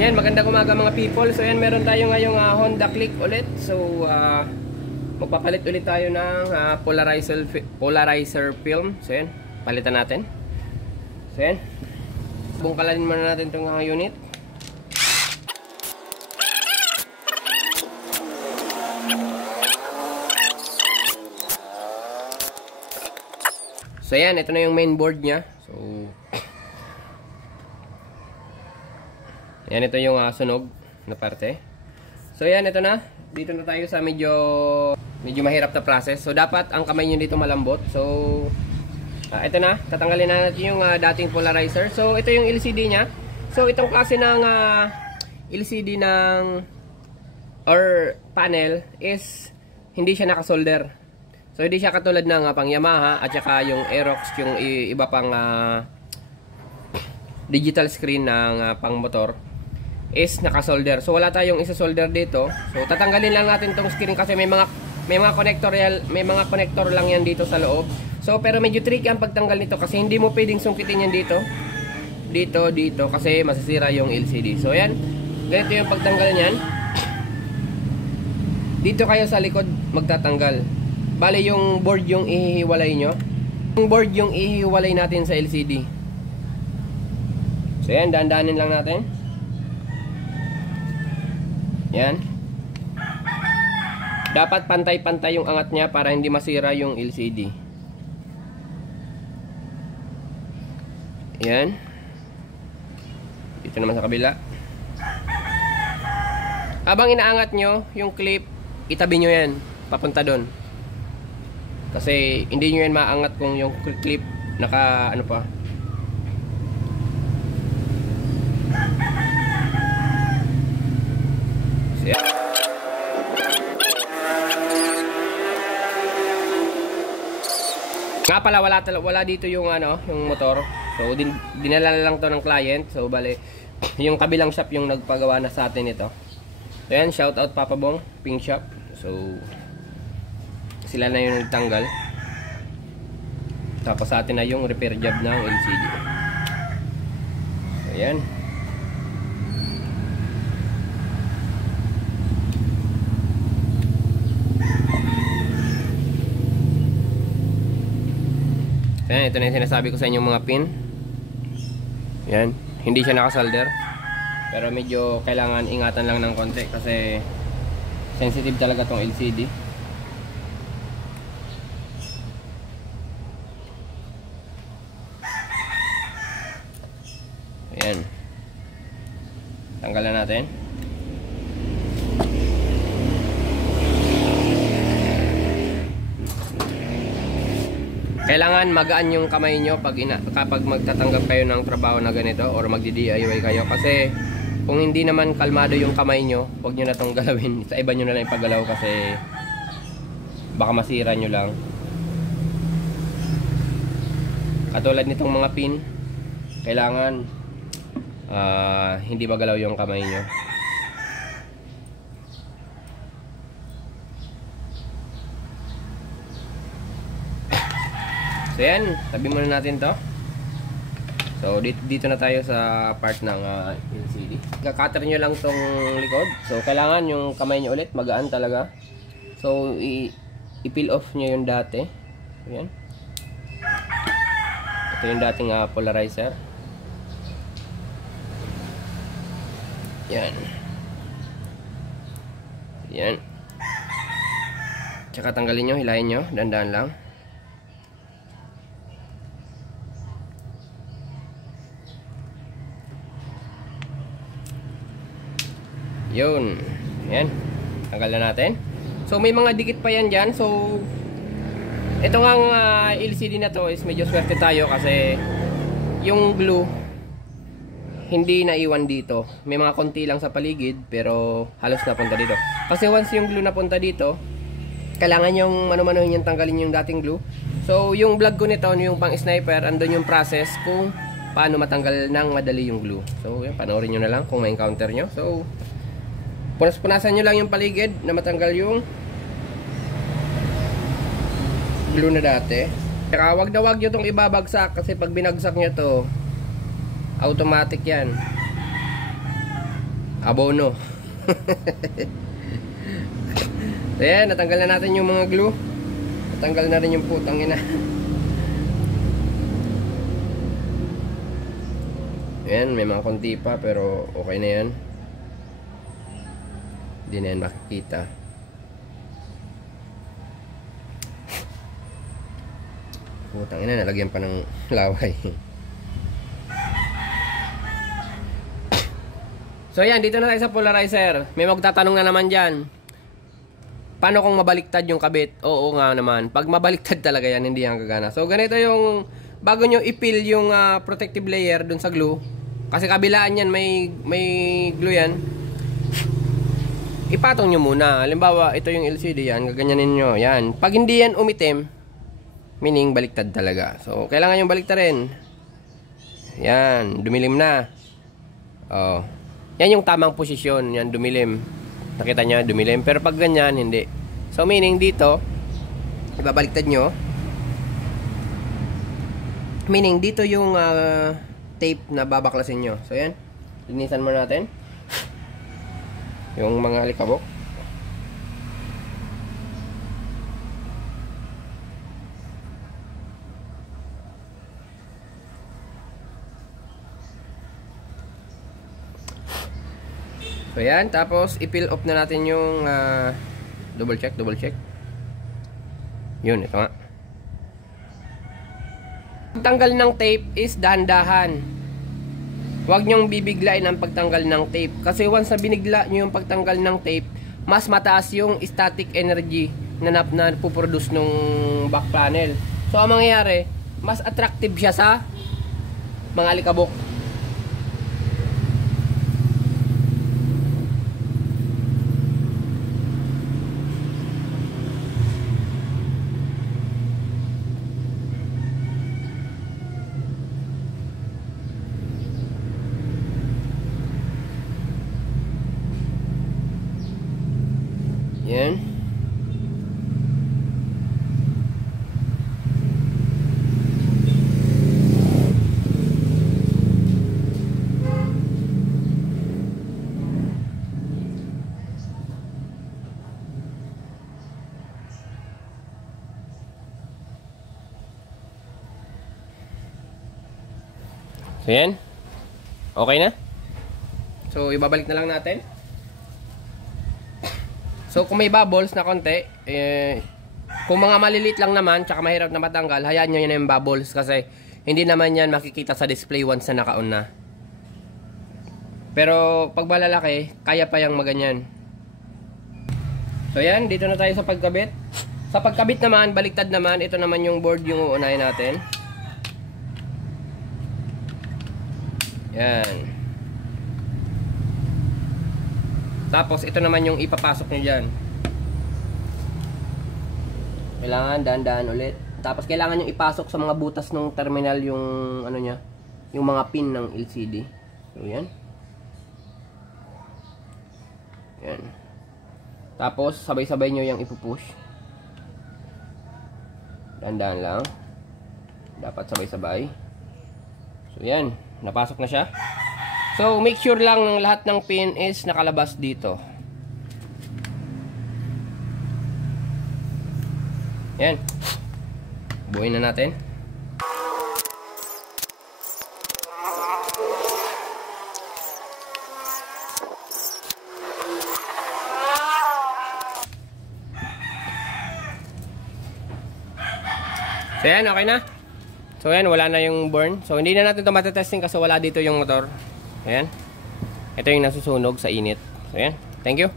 Yan, magandang umaga mga people. So yan, meron tayo ngayong Honda Click ulit. So magpapalit ulit tayo ng polarizer film. So yan, palitan natin. So yan, bungkalalin muna natin itong unit. So yan, ito na yung main board nya. So yan, ito yung sunog na parte. So yan, ito na. Dito na tayo sa medyo mahirap na process. So dapat ang kamay nyo dito malambot. So ito na, tatanggalin na natin yung dating polarizer. So ito yung LCD nya. So itong klase ng LCD ng or panel is hindi siya nakasolder. So hindi siya katulad ng pang Yamaha at saka yung Aerox, yung iba pang digital screen ng pang motor is naka-solder. So wala tayong isa-solder dito. So tatanggalin lang natin tong screen kasi may mga connector lang yan dito sa loob. So pero medyo tricky ang pagtanggal nito kasi hindi mo pwedeng sungkitin yan dito kasi masisira yung LCD. So yan, ganito yung pagtanggal niyan. Dito kayo sa likod magtatanggal. Bale yung board yung ihiwalay nyo. Yung board yung ihiwalay natin sa LCD. So yan, dahan-dahanin lang natin. Yan. Dapat pantay-pantay yung angat niya para hindi masira yung LCD. Yan. Dito naman sa kabila. Habang inaangat nyo yung clip, itabi nyo yan papunta doon. Kasi hindi nyo yan maangat kung yung clip naka ano pa. Nga pala, wala dito yung yung motor. So dinala lang to ng client. So bale yung kabilang shop yung nagpagawa na sa atin ito. So yan, shout out Papa Bong, Pink Shop. So sila na yung nagtanggal. Tapos sa atin na yung repair job ng LCD. So yan. Ayan, ito na yung sinasabi ko sa inyong mga pin. Yan, hindi siya nakasolder. Pero medyo kailangan ingatan lang ng konti kasi sensitive talaga tong LCD. Ayan. Tanggalan natin. Kailangan magaan yung kamay nyo kapag magtatanggap kayo ng trabaho na ganito or magdi-DIY kayo. Kasi kung hindi naman kalmado yung kamay nyo, huwag nyo na itong galawin. Sa iba nyo na lang ipagalaw kasi baka masira nyo lang. Katulad nitong mga pin, kailangan hindi magalaw yung kamay nyo. So yan, tabi muna natin to. So dito na tayo sa part ng LCD. Kaka-cutter nyo lang tong likod. So kailangan yung kamay nyo ulit magaan talaga. So i-peel off nyo yung dati. So yan. Ito yung dating polarizer. Yan. Yan. Tsaka tanggalin nyo, hilahin nyo, dandan lang. Yun. Yan. Tanggal na natin. So may mga dikit pa yan dyan. So ito ngang LCD na to is medyo swerte tayo kasi yung glue hindi naiwan dito. May mga konti lang sa paligid pero halos napunta dito. Kasi once yung glue napunta dito, kailangan yung mano-manuhin yung tanggalin yung dating glue. So yung vlog ko nito, yung pang sniper, andun yung process kung paano matanggal ng madali yung glue. So yan, panoorin nyo na lang kung ma-encounter nyo. So punasan nyo lang yung paligid na matanggal yung glue na dati. Saka wag na wag nyo itong ibabagsak kasi pag binagsak nyo to, automatic yan. Abono. So yan, natanggal na natin yung mga glue. Natanggal na rin yung putang ina. Yan, may mga konti pa pero okay na yan. Hindi na yan makikita. Putang ina, nalagyan pa ng laway. So yan, dito na tayo sa polarizer. May magtatanong na naman dyan, paano kung mabaliktad yung kabit? Oo nga naman, pag mabaliktad talaga yan, hindi yan gagana. So ganito yung, bago nyo ipil yung protective layer dun sa glue, kasi kabilaan yan, may glue yan, ipatong nyo muna. Halimbawa, ito yung LCD yan, gaganyanin nyo. Yan, pag hindi yan umitim, meaning baliktad talaga. So kailangan yung baliktarin. Yan, dumilim na. Oh. Yan yung tamang posisyon, yan dumilim. Nakita nyo, dumilim. Pero pag ganyan, hindi. So meaning dito, ibabaliktad nyo. Meaning dito yung tape na babaklasin nyo. So yan, linisan mo natin yung mga alikabok. So yan, tapos i-peel off na natin yung double check. Yun, ito nga. Pagtanggal ng tape is dahan-dahan. Huwag nyong bibiglain ang pagtanggal ng tape. Kasi once na binigla nyo yung pagtanggal ng tape, mas mataas yung static energy na puproduce nung back panel. So ang mangyayari, mas attractive siya sa mga alikabok. Yan. So yan. Okay na. So ibabalik na lang natin. So kung may bubbles na konti, kung mga maliliit lang naman, tsaka mahirap na matanggal, hayaan nyo yun yung bubbles kasi hindi naman yan makikita sa display once na naka-on na. Pero pag malalaki, kaya pa yung maganyan. So yan, dito na tayo sa pagkabit. Sa pagkabit naman, baliktad naman, ito naman yung board yung uunahin natin. Yan. Tapos ito naman yung ipapasok nyo dyan. Kailangan dahan-dahan ulit. Tapos kailangan yung ipasok sa mga butas ng terminal yung ano nya, yung mga pin ng LCD. So yan. Yan. Tapos sabay-sabay nyo yung ipupush. Dahan-dahan lang. Dapat sabay-sabay. So yan, napasok na siya. So, make sure lang ng lahat ng pin is nakalabas dito. Yan. Buuin na natin. So, yan. Okay na. So, yan. Wala na yung burn. So, hindi na natin ito matetesting kasi wala dito yung motor. Ayan. Ito yung nasusunog sa init. So, ayan. Thank you.